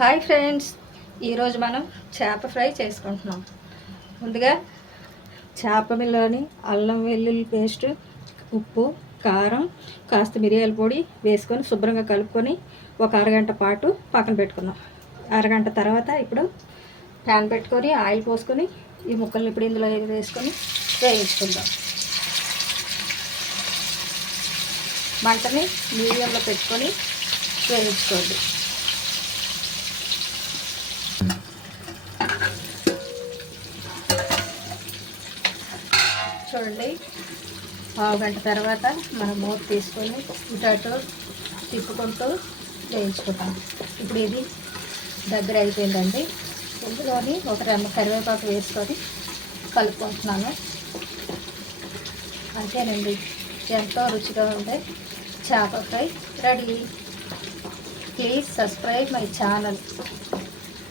Hi friends, ఈరోజు మనం చేప ఫ్రై చేసుకుంటున్నాం. ముందుగా చేపలోని అల్లం వెల్లుల్లి పేస్ట్, ఉప్పు, కారం, కాస్త మిరియాల పొడి వేసుకొని శుభ్రంగా కలుపుకొని ఒక అరగంట పాటు పక్కన పెట్టుకున్నాం. అరగంట తర్వాత ఇప్పుడు ప్యాన్ పెట్టుకొని ఆయిల్ పోసుకొని ఈ ముక్కల్ని ఇప్పుడు ఇందులో వేసుకొని వేయించుకుందాం. మంటని మీడియంలో పెట్టుకొని వేయించుకోండి. చూడండి, పావు గంట తర్వాత మనం మూత తీసుకొని ఇటు తిప్పుకుంటూ వేయించుకుంటాం. ఇప్పుడు ఇది దగ్గర అయిపోయిందండి. ఇందులోని ఒక రెమ్మ కరివేపాకు వేసుకొని కలుపుకుంటున్నాను. అంతేనండి, ఎంతో రుచిగా ఉండే చేప fry ready. Please subscribe my channel.